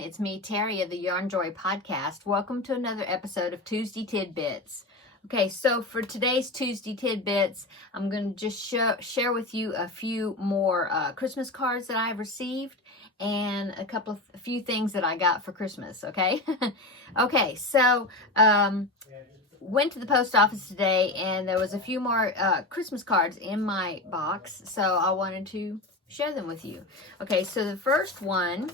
It's me, Terri of the Yarn Joy podcast. Welcome to another episode of Tuesday Tidbits. Okay, so for today's Tuesday Tidbits, I'm going to just share with you a few more Christmas cards that I've received and a few things that I got for Christmas, okay? Okay, so went to the post office today and there was a few more Christmas cards in my box, so I wanted to share them with you. Okay, so the first one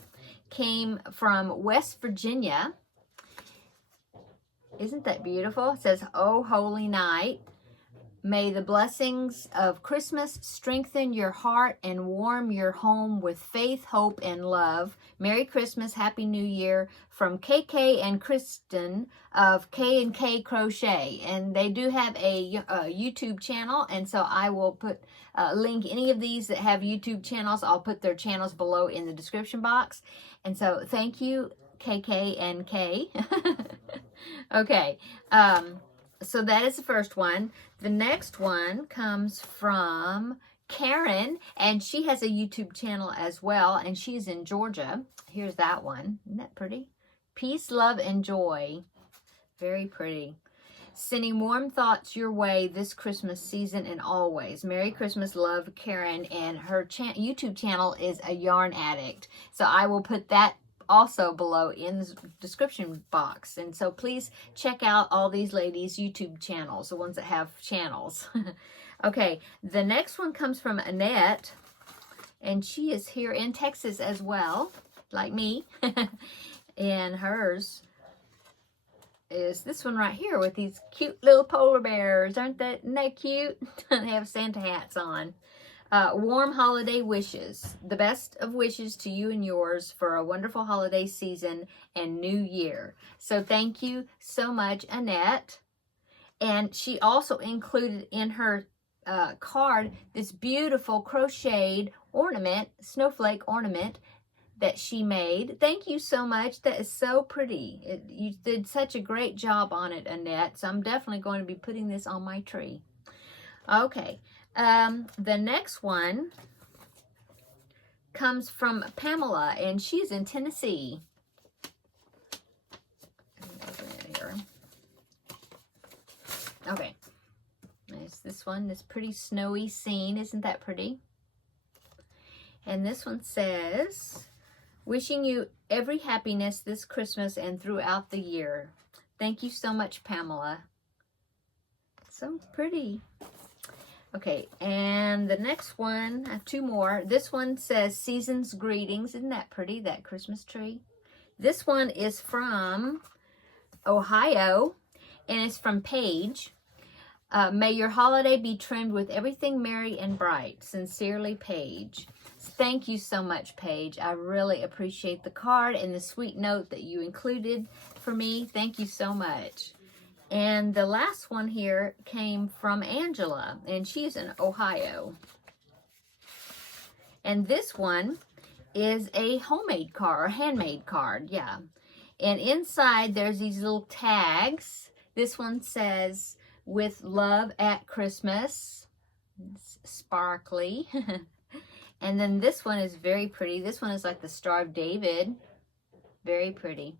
came from West Virginia. Isn't that beautiful? It says, "Oh, holy night. May the blessings of Christmas strengthen your heart and warm your home with faith, hope, and love. Merry Christmas, Happy New Year from KK and Kristen of K&K Crochet." And they do have a YouTube channel, and so I will link any of these that have YouTube channels. I'll put their channels below in the description box. And so thank you, KK and K. Okay, so that is the first one. The next one comes from Karen, and she has a YouTube channel as well, and she's in Georgia. Here's that one. Isn't that pretty? Peace, love, and joy. Very pretty. Sending warm thoughts your way this Christmas season and always. Merry Christmas, love, Karen, and her YouTube channel is A Yarn Addict. So I will put that also below in the description box, and so please check out all these ladies' YouTube channels, the ones that have channels. Okay, the next one comes from Annette, and she is here in Texas as well, like me. And hers is this one right here with these cute little polar bears. Isn't they cute? They have Santa hats on. Warm holiday wishes. The best of wishes to you and yours for a wonderful holiday season and new year. So thank you so much, Annette. And she also included in her card this beautiful crocheted ornament, snowflake ornament that she made. Thank you so much. That is so pretty. You did such a great job on it, Annette. So I'm definitely going to be putting this on my tree. Okay. The next one comes from Pamela, and she's in Tennessee. Open it here. Okay. There's this one, this pretty snowy scene. Isn't that pretty? And this one says, "Wishing you every happiness this Christmas and throughout the year." Thank you so much, Pamela. So pretty. Okay, and the next one, I have two more. This one says "Season's Greetings." Isn't that pretty, that Christmas tree? This one is from Ohio, and it's from Paige. "May your holiday be trimmed with everything merry and bright. Sincerely, Paige." Thank you so much, Paige. I really appreciate the card and the sweet note that you included for me. Thank you so much. And the last one here came from Angela, and she's in Ohio. And this one is a homemade card, or handmade card, yeah. And inside there's these little tags. This one says, "With love at Christmas." It's sparkly. And then this one is very pretty. This one is like the Star of David. Very pretty.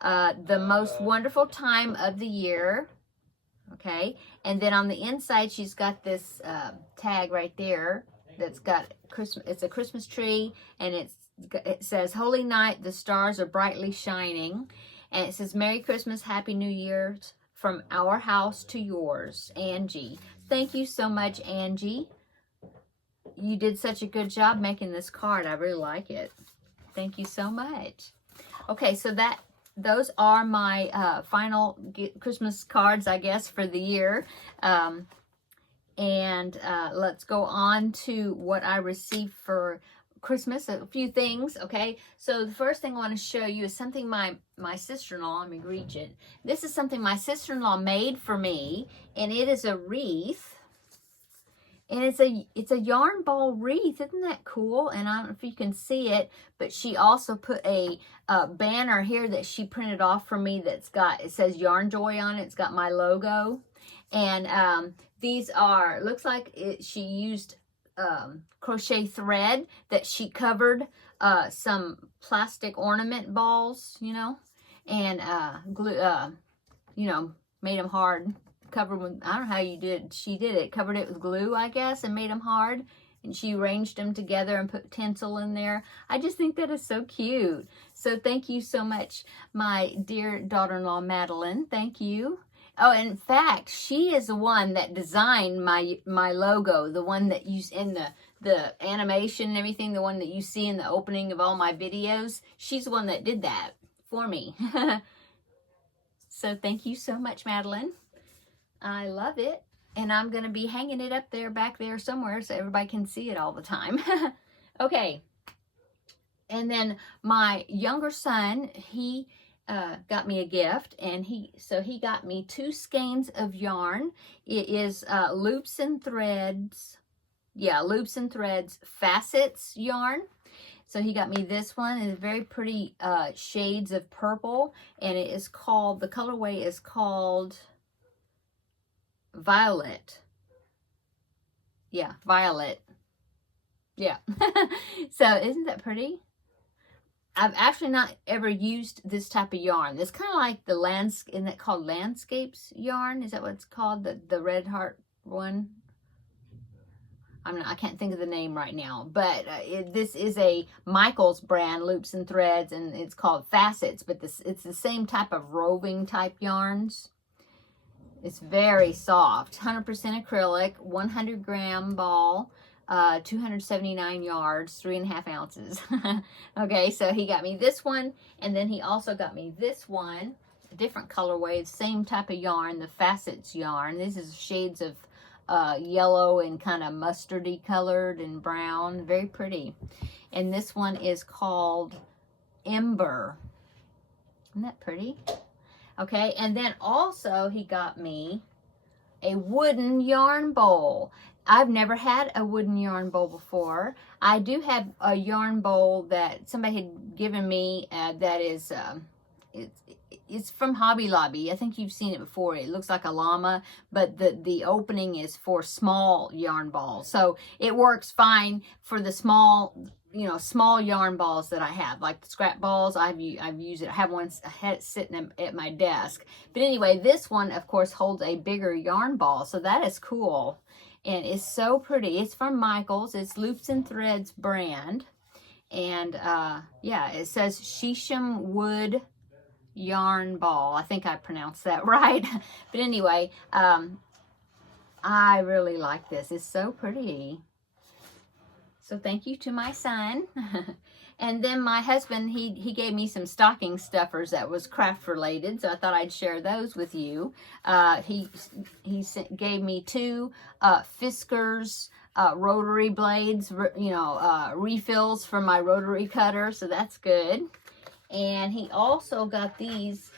The most wonderful time of the year. Okay, and then on the inside she's got this tag right there that's got Christmas. It's a Christmas tree, and it says, "Holy night, the stars are brightly shining," and it says, "Merry Christmas, Happy New Year from our house to yours, Angie." Thank you so much, Angie. You did such a good job making this card. I really like it. Thank you so much. Okay, so those are my final Christmas cards, I guess, for the year. Let's go on to what I received for Christmas. A few things, okay? So the first thing I want to show you is something my sister-in-law, let me reach it. This is something my sister-in-law made for me, and it is a wreath. And it's a yarn ball wreath. Isn't that cool? And I don't know if you can see it, but she also put a banner here that she printed off for me it says Yarn Joy on it. It's got my logo. And these are, looks like she used crochet thread that she covered some plastic ornament balls, you know, and glue, you know, made them hard, covered with, I don't know how you did, she did it, covered it with glue, I guess, and made them hard, and she arranged them together and put tinsel in there. I just think that is so cute. So thank you so much, my dear daughter-in-law, Madeline. Thank you. Oh, in fact, she is the one that designed my logo, the one that you, in the animation and everything, the one that you see in the opening of all my videos. She's the one that did that for me. So thank you so much, Madeline. I love it. And I'm going to be hanging it up there, back there somewhere, so everybody can see it all the time. Okay. And then my younger son, he got me a gift, and he got me 2 skeins of yarn. It is Loops and Threads. Yeah, Loops and Threads Facets yarn. So he got me this one. It's very pretty shades of purple, and it is called, the colorway is called Violet. Yeah, Violet. Yeah. So isn't that pretty? I've actually not ever used this type of yarn. It's kind of like the isn't that called Landscapes yarn? Is that what it's called? The Red Heart one? I can't think of the name right now, but this is a Michaels brand, Loops and Threads, and it's called Facets, but it's the same type of roving type yarns. It's very soft, 100% acrylic, 100 gram ball, 279 yards, 3.5 ounces. Okay, so he got me this one, and then he also got me this one, a different colorway, same type of yarn, the Facets yarn. This is shades of yellow and kind of mustardy colored and brown, very pretty. And this one is called Ember. Isn't that pretty? Okay, and then also he got me a wooden yarn bowl. I've never had a wooden yarn bowl before. I do have a yarn bowl that somebody had given me that is, it's from Hobby Lobby. I think you've seen it before. It looks like a llama, but the opening is for small yarn balls. So it works fine for the small, you know, small yarn balls that I have, like the scrap balls. I've used it. I have one, I had it sitting at my desk. But anyway, this one, of course, holds a bigger yarn ball. So that is cool. And it's so pretty. It's from Michaels. It's Loops and Threads brand. And yeah, it says Shisham Wood yarn ball. I think I pronounced that right. But anyway, I really like this. It's so pretty. So thank you to my son. And then my husband, he gave me some stocking stuffers that was craft related, so I thought I'd share those with you. He gave me 2 Fiskars rotary blades, you know, refills for my rotary cutter, so that's good. And he also got these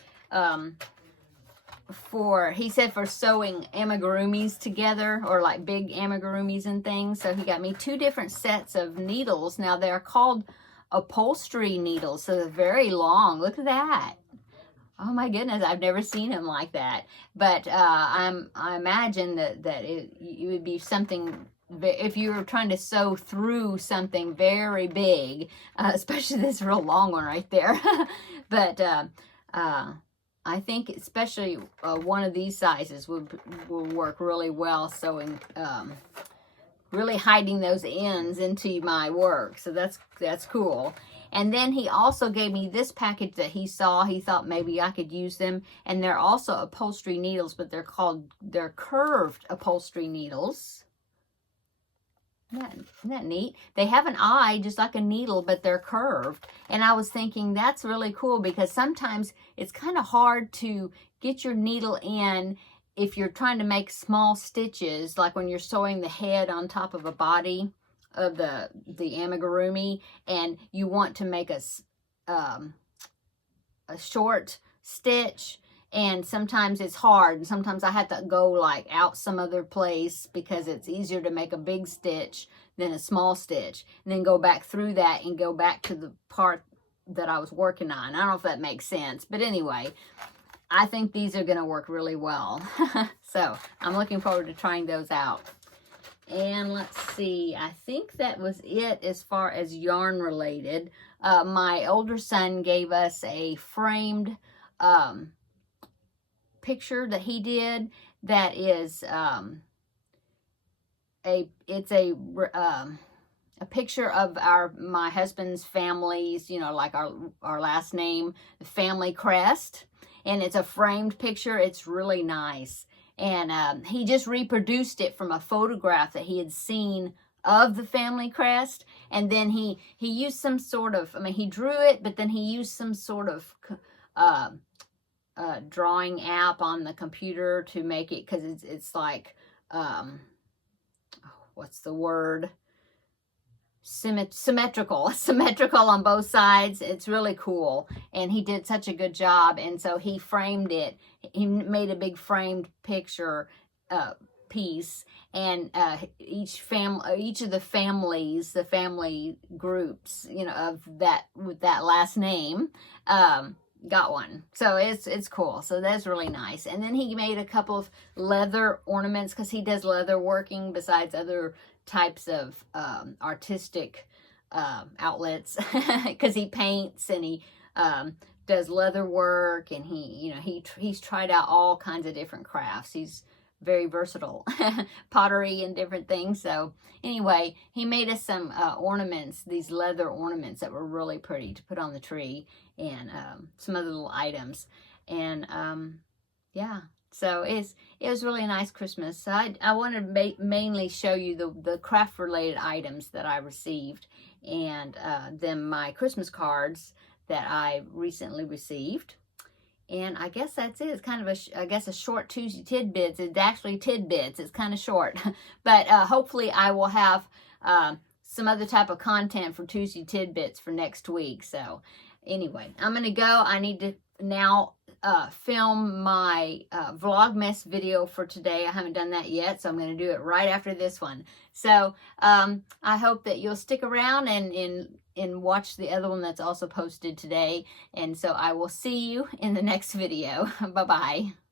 he said for sewing amigurumis together, or like big amigurumis and things. So he got me 2 different sets of needles. Now they're called upholstery needles, so they're very long. Look at that. Oh my goodness, I've never seen them like that. But I imagine that it would be something, if you were trying to sew through something very big, especially this real long one right there. But I think especially one of these sizes will work really well sewing, really hiding those ends into my work. So that's cool. And then he also gave me this package that he saw. He thought maybe I could use them. And they're also upholstery needles, but they're curved upholstery needles. Isn't that neat? They have an eye just like a needle, but they're curved. And I was thinking that's really cool, because sometimes it's kind of hard to get your needle in if you're trying to make small stitches, like when you're sewing the head on top of a body of the amigurumi, and you want to make a short stitch. And sometimes it's hard, and sometimes I have to go like out some other place, because it's easier to make a big stitch than a small stitch, and then go back through that and go back to the part that I was working on. I don't know if that makes sense, but anyway, I think these are going to work really well. So I'm looking forward to trying those out. And let's see, I think that was it as far as yarn related. My older son gave us a framed picture that he did that is it's a picture of my husband's families, you know, like our last name, the family crest, and it's a framed picture. It's really nice. And he just reproduced it from a photograph that he had seen of the family crest, and then he used some sort of, I mean, he drew it, but then he used some sort of drawing app on the computer to make it, because it's like what's the word, symmetrical on both sides. It's really cool, and he did such a good job. And so he framed it. He made a big framed picture piece, and each of the families, the family groups, you know, of that with that last name, got one. So it's cool. So that's really nice. And then he made a couple of leather ornaments, because he does leather working besides other types of artistic outlets, because he paints and he does leather work, and he's tried out all kinds of different crafts. He's very versatile, pottery and different things. So anyway, he made us some ornaments, these leather ornaments that were really pretty to put on the tree, and some other little items. And yeah, so it was really a nice Christmas. So I want to mainly show you the craft related items that I received, and then my Christmas cards that I recently received. And I guess that's it. It's kind of a short Tuesday Tidbits. It's actually Tidbits. It's kind of short. But hopefully I will have some other type of content for Tuesday Tidbits for next week. So anyway, I'm going to go. I need to now film my Vlogmas video for today. I haven't done that yet, so I'm going to do it right after this one. So I hope that you'll stick around and watch the other one that's also posted today. And so I will see you in the next video. Bye-bye.